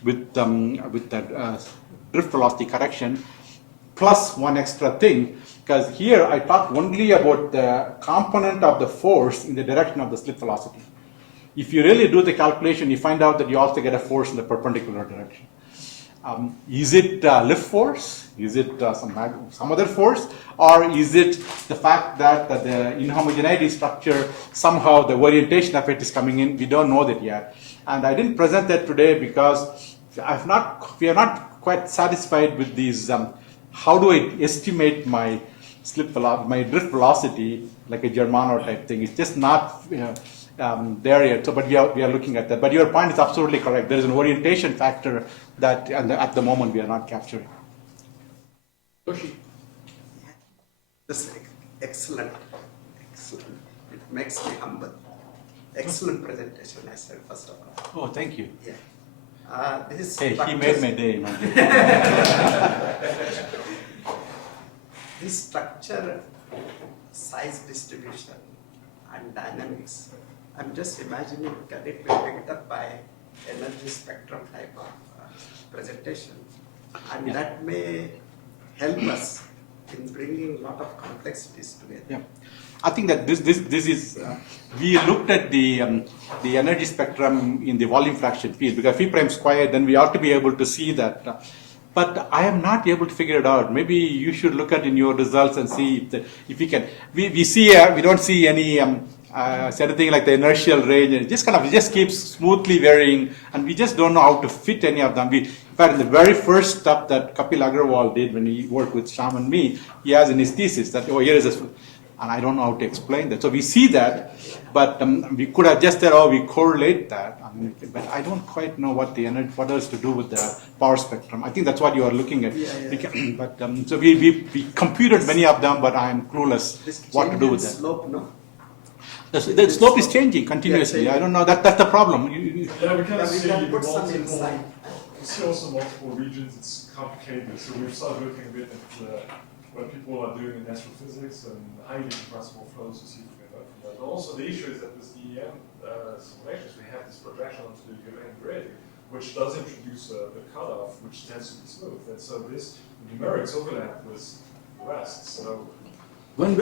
with that drift velocity correction, plus one extra thing, because here I talk only about the component of the force in the direction of the slip velocity. If you really do the calculation, you find out that you also get a force in the perpendicular direction. Is it lift force? Is it some other force? Or is it the fact that the inhomogeneity structure, somehow the orientation of it is coming in? We don't know that yet. And I didn't present that today because we are not quite satisfied with these. How do I estimate my my drift velocity, like a Germano type thing? It's just not there yet. So, but we are looking at that. But your point is absolutely correct. There is an orientation factor that at the moment we are not capturing. Toshi. This is excellent. It makes me humble. Excellent presentation, I said, first of all. Oh, thank you. Yeah. He made my day. This structure, size distribution, and dynamics, I'm just imagining can it be picked up by energy spectrum type of presentation, and that may help us in bringing a lot of complexities together. Yeah. I think that this is we looked at the energy spectrum in the volume fraction field, because phi prime squared, then we ought to be able to see that. But I am not able to figure it out. Maybe you should look at in your results and see if we can. We see we don't see any anything like the inertial range. It just keeps smoothly varying, and we just don't know how to fit any of them. In fact, in the very first stuff that Kapil Agrawal did when he worked with Sham and me, he has in his thesis that, oh, here is this, and I don't know how to explain that. So we see that, but we could have just said, oh, we correlate that. But I don't quite know what else to do with the power spectrum. I think that's what you are looking at. But so we computed many of them, but I am clueless what to do with that. Slope, no? The slope is changing continuously. Yeah, I don't know. That's the problem. Yeah, we can see put some insight. we see also multiple regions. It's complicated. So we've started looking a bit at what people are doing in natural physics and highly compressible flows to see if we can learn from that. But also the issue is that with DEM simulations, we have this projection onto the Urain grid, which does introduce a cutoff, which tends to be smooth. And so this numerics overlap with the rest. So when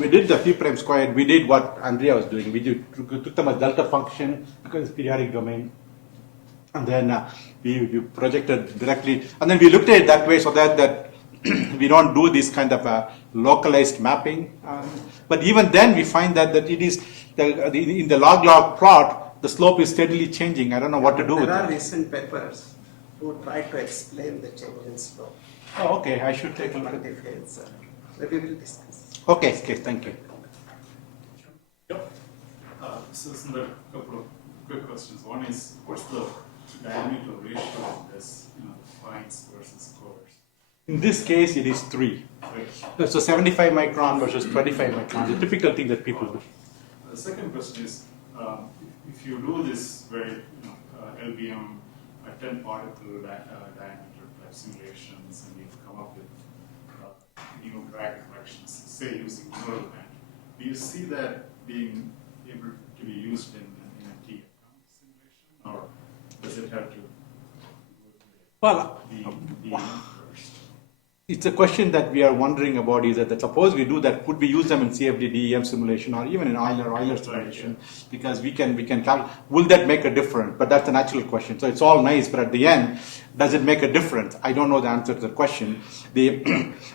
we did the phi prime squared, we did what Andrea was doing. We took them as delta function because it's periodic domain. And then we projected directly. And then we looked at it that way so that we don't do this kind of localized mapping. But even then, we find that it is, in the log-log plot, the slope is steadily changing. I don't know what to do with that. There are recent papers who try to explain the change in slope. Oh, okay. I should take a look at it. Maybe we'll discuss. Okay, thank you. Yep. So there are a couple of quick questions. One is, what's the diameter ratio of this, points versus cores? In this case, it is 3. Right. So 75 micron versus 25 micron, the typical thing that people do. The second question is, if you do this very, LBM 10 particle diameter type simulations, and you come up with new drag corrections, say using neural net, do you see that being able to be used in a T simulation, or Well, it's a question that we are wondering about is that suppose we do that, could we use them in CFD DEM simulation or even in Euler simulation? Because we can calculate, will that make a difference? But that's a natural question. So it's all nice, but at the end, does it make a difference? I don't know the answer to the question.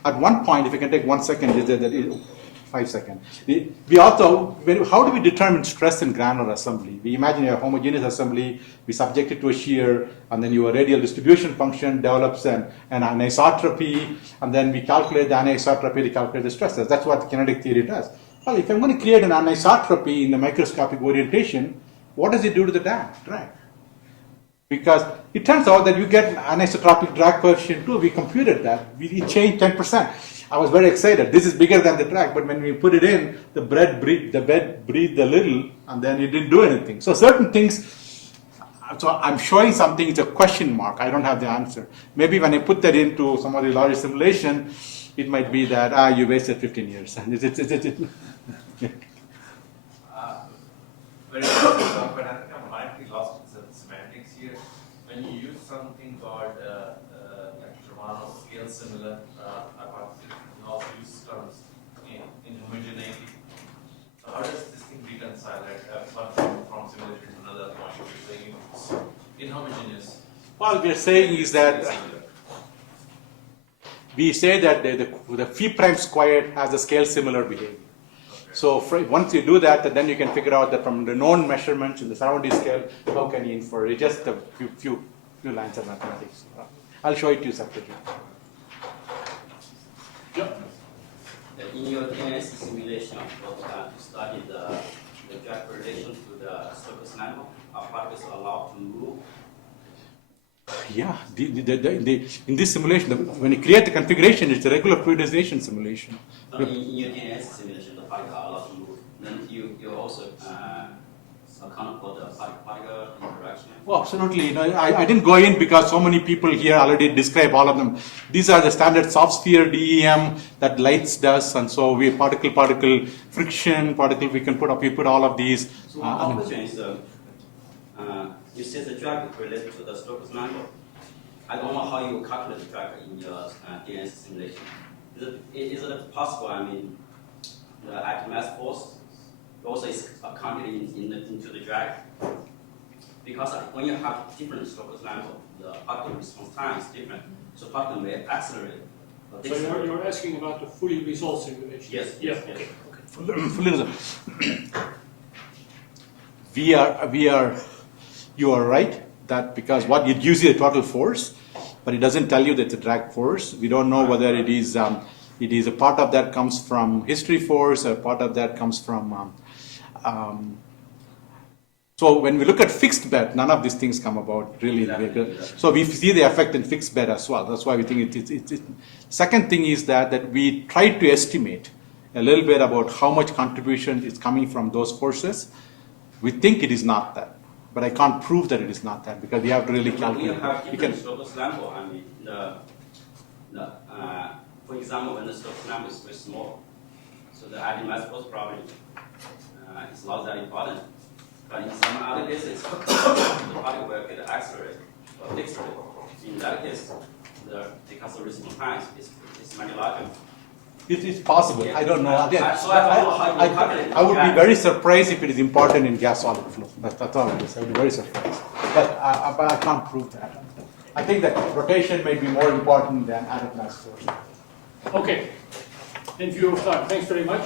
At one point, if you can take 1 second, is that 5 seconds. We also, how do we determine stress in granular assembly? We imagine a homogeneous assembly, we subject it to a shear, and then your radial distribution function develops an anisotropy, and then we calculate the anisotropy to calculate the stresses. That's what the kinetic theory does. Well, if I'm going to create an anisotropy in the microscopic orientation, what does it do to the drag? Because it turns out that you get an anisotropic drag coefficient too. We computed that. We changed 10%. I was very excited. This is bigger than the drag, but when we put it in, the bed breathed a little, and then it didn't do anything. So certain things, so I'm showing something, it's a question mark. I don't have the answer. Maybe when I put that into some of the larger simulation, it might be that, you wasted 15 years. Very interesting talk, but I think I might be lost in some semantics here. When you use something called like Germano scale similar hypothesis, and also use terms in homogeneity. So how does this thing reconcile that from simulation to another point? You're saying it's inhomogeneous. What we are saying is that we say that the phi prime squared has a scale similar behavior. So once you do that, then you can figure out that from the known measurements in the surrounding scale, how can you infer? It's just a few lines of mathematics. I'll show it to you separately. Yep. In your DNS simulation, you studied the drag relation to the surface level. Are particles allowed to move? Yeah, in this simulation, when you create the configuration, it's a regular fluidization simulation. So in your DNS simulation, the particles are allowed to move. Then you also account for the particle interaction. Oh, absolutely. No, I didn't go in because so many people here already describe all of them. These are the standard soft sphere DEM that lights does, and so we particle friction, we put all of these. So my question is, you said the drag related to the surface level. I don't know how you calculate the drag in your DNS simulation. Is it possible? I mean, the active mass force also is accounted into the drag, because when you have different surface level, the particle response time is different. So particle may accelerate. So you're asking about the fully resolved simulation? Yes. Yeah. Yes. Okay. You are right that because what it gives you the total force, but it doesn't tell you that it's a drag force. We don't know whether it is a part of that comes from history force or part of that comes from. So when we look at fixed bed, none of these things come about really in the vehicle. So we see the effect in fixed bed as well. That's why we think it's. Second thing is that we try to estimate a little bit about how much contribution is coming from those forces. We think it is not that, but I can't prove that it is not that because we have to really calculate. You have different surface level. I mean, for example, when the surface level is very small, so the active mass force probably is not that important. But in some other cases, the particle will get accelerated or decelerated. In that case, because the response time is much larger. It is possible. Yeah. I don't know. I would be very surprised if it is important in gas-solid flow. That's all it is. I would be very surprised. But I can't prove that. I think that rotation may be more important than added mass force. Okay. In view of time, thanks very much.